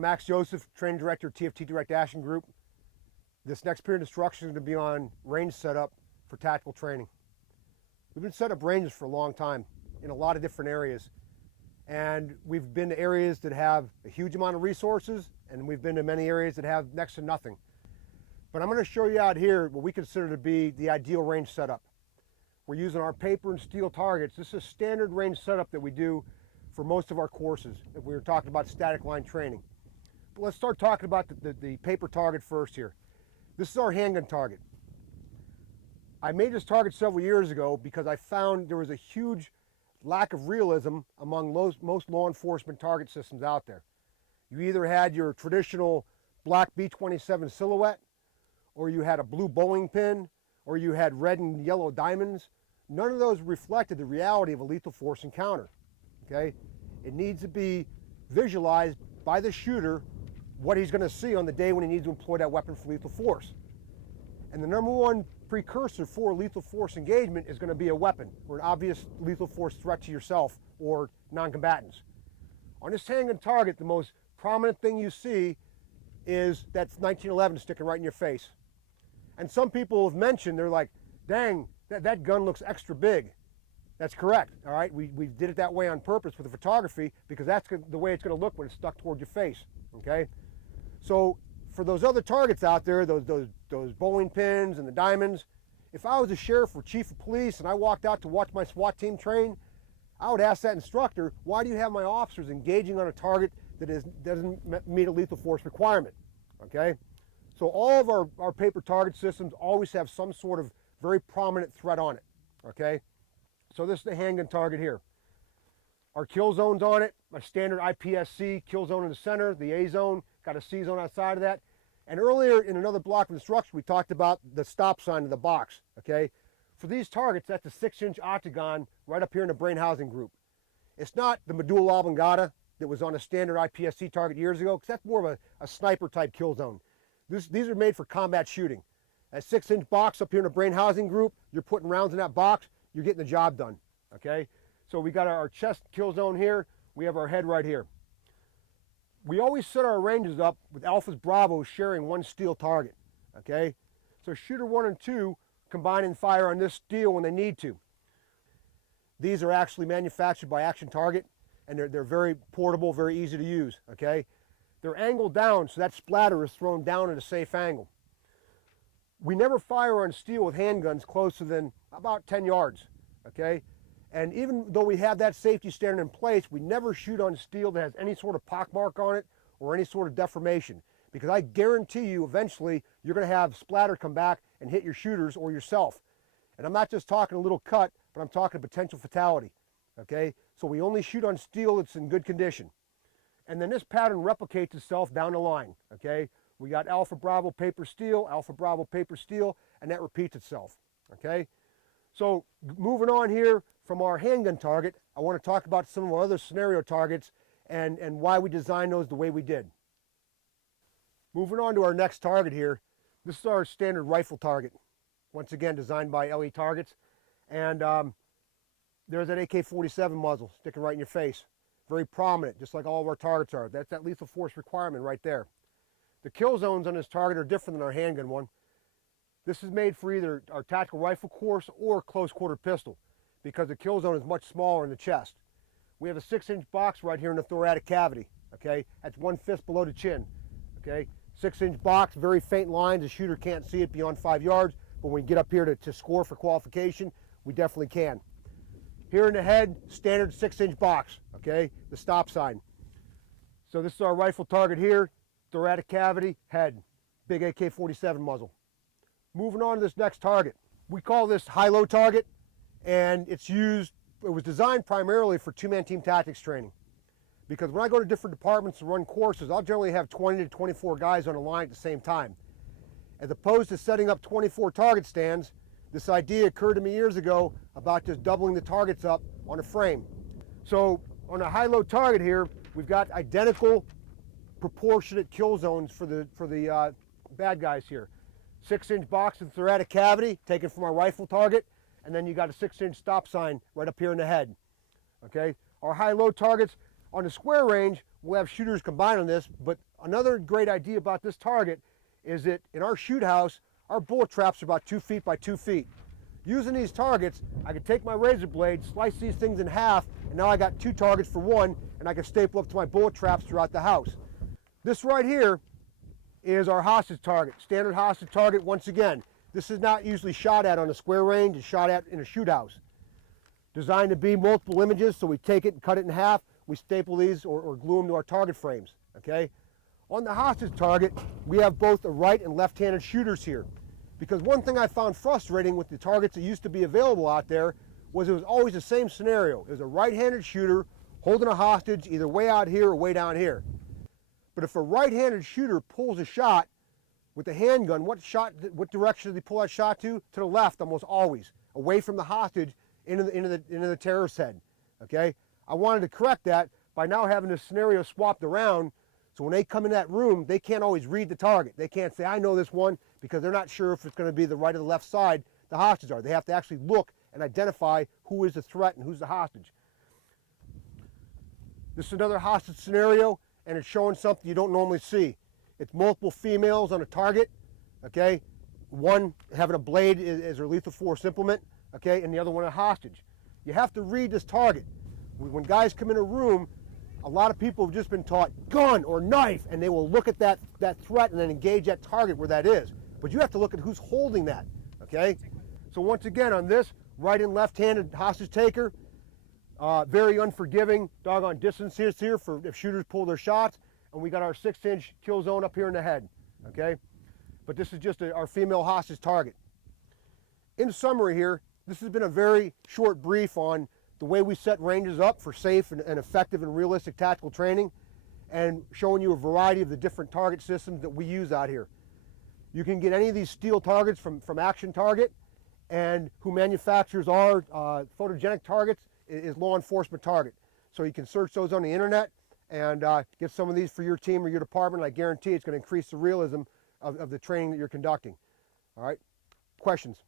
I'm Max Joseph, Training Director of TFTT Direct Action Group. This next period of instruction is going to be on range setup for tactical training. We've been setting up ranges for a long time in a lot of different areas. And we've been to areas that have a huge amount of resources, and we've been to many areas that have next to nothing. But I'm going to show you out here what we consider to be the ideal range setup. We're using our paper and steel targets. This is a standard range setup that we do for most of our courses if we were talking about static line training. But let's start talking about the paper target first here. This is our handgun target. I made this target several years ago because I found there was a huge lack of realism among most law enforcement target systems out there. You either had your traditional black B-27 silhouette, or you had a blue bowling pin, or you had red and yellow diamonds. None of those reflected the reality of a lethal force encounter. Okay? It needs to be visualized by the shooter what he's going to see on the day when he needs to employ that weapon for lethal force. And the number one precursor for lethal force engagement is going to be a weapon or an obvious lethal force threat to yourself or non-combatants. On this handgun target, the most prominent thing you see is that 1911 sticking right in your face. And some people have mentioned, they're like, dang, that gun looks extra big. That's correct, all right? We did it that way on purpose with the photography because that's the way it's going to look when it's stuck toward your face, okay? So for those other targets out there, those bowling pins and the diamonds, if I was a sheriff or chief of police and I walked out to watch my SWAT team train, I would ask that instructor, why do you have my officers engaging on a target that doesn't meet a lethal force requirement, okay? So all of our paper target systems always have some sort of very prominent threat on it, okay? So this is the handgun target here. Our kill zones on it, my standard IPSC kill zone in the center, the A zone, got a C zone outside of that. And earlier in another block of instruction, we talked about the stop sign of the box, okay? For these targets, that's a 6-inch octagon right up here in the brain housing group. It's not the medulla oblongata that was on a standard IPSC target years ago, because that's more of a sniper type kill zone. These are made for combat shooting. That 6-inch box up here in the brain housing group, you're putting rounds in that box, you're getting the job done, okay? So we got our chest kill zone here, we have our head right here. We always set our ranges up with alphas, bravos sharing one steel target, okay? So shooter 1 and 2 combine and fire on this steel when they need to. These are actually manufactured by Action Target, and they're very portable, very easy to use, okay? They're angled down, so that splatter is thrown down at a safe angle. We never fire on steel with handguns closer than about 10 yards, okay? And even though we have that safety standard in place, we never shoot on steel that has any sort of pockmark on it or any sort of deformation. Because I guarantee you eventually you're going to have splatter come back and hit your shooters or yourself. And I'm not just talking a little cut, but I'm talking a potential fatality, okay? So we only shoot on steel that's in good condition. And then this pattern replicates itself down the line, okay? We got alpha, bravo, paper, steel, alpha, bravo, paper, steel, and that repeats itself, okay? So moving on here from our handgun target, I want to talk about some of our other scenario targets and why we designed those the way we did. Moving on to our next target here, this is our standard rifle target. Once again, designed by LE Targets. And there's that AK-47 muzzle sticking right in your face. Very prominent, just like all of our targets are. That's that lethal force requirement right there. The kill zones on this target are different than our handgun one. This is made for either our tactical rifle course or close quarter pistol because the kill zone is much smaller in the chest. We have a 6-inch box right here in the thoracic cavity, okay? That's 1 fist below the chin, okay? 6-inch box, very faint lines. The shooter can't see it beyond 5 yards, but when we get up here to score for qualification, we definitely can. Here in the head, standard 6-inch box, okay? The stop sign. So this is our rifle target here, thoracic cavity, head, big AK-47 muzzle. Moving on to this next target. We call this high-low target, and it was designed primarily for two-man team tactics training. Because when I go to different departments and run courses, I'll generally have 20 to 24 guys on the line at the same time. As opposed to setting up 24 target stands, this idea occurred to me years ago about just doubling the targets up on a frame. So on a high-low target here, we've got identical proportionate kill zones for the bad guys here. 6-inch box in thoracic cavity, taken from our rifle target, and then you got a 6-inch stop sign right up here in the head. Okay, our high-low targets on the square range, we'll have shooters combine on this, but Another great idea about this target is that in our shoot house, our bullet traps are about 2 feet by 2 feet. Using these targets, I can take my razor blade, slice these things in half, and now I got 2 targets for 1, and I can staple up to my bullet traps throughout the house. This right here is our hostage target, standard hostage target. Once again, this is not usually shot at on a square range, it's shot at in a shoot house. Designed to be multiple images, so we take it and cut it in half, we staple these or glue them to our target frames, okay? On the hostage target, we have both a right and left-handed shooters here. Because one thing I found frustrating with the targets that used to be available out there was it was always the same scenario. It was a right-handed shooter holding a hostage either way out here or way down here. But if a right-handed shooter pulls a shot with a handgun, what direction does he pull that shot to? To the left, almost always, away from the hostage into the terrorist's head. Okay? I wanted to correct that by now having this scenario swapped around, so when they come in that room, they can't always read the target. They can't say, I know this one, because they're not sure if it's going to be the right or the left side the hostages are. They have to actually look and identify who is the threat and who's the hostage. This is another hostage scenario, and it's showing something you don't normally see. It's multiple females on a target, okay? One having a blade as their lethal force implement, okay, and the other one a hostage. You have to read this target. When guys come in a room, a lot of people have just been taught gun or knife, and they will look at that threat and then engage that target where that is. But you have to look at who's holding that, okay? So once again, on this right and left-handed hostage taker, very unforgiving, doggone distances here for if shooters pull their shots, and we got our 6-inch kill zone up here in the head, okay? But this is just our female hostage target. In summary here, this has been a very short brief on the way we set ranges up for safe and effective and realistic tactical training, and showing you a variety of the different target systems that we use out here. You can get any of these steel targets from Action Target, and who manufactures our photogenic targets is Law Enforcement Target. So you can search those on the internet and get some of these for your team or your department. I guarantee it's going to increase the realism of the training that you're conducting. All right, questions?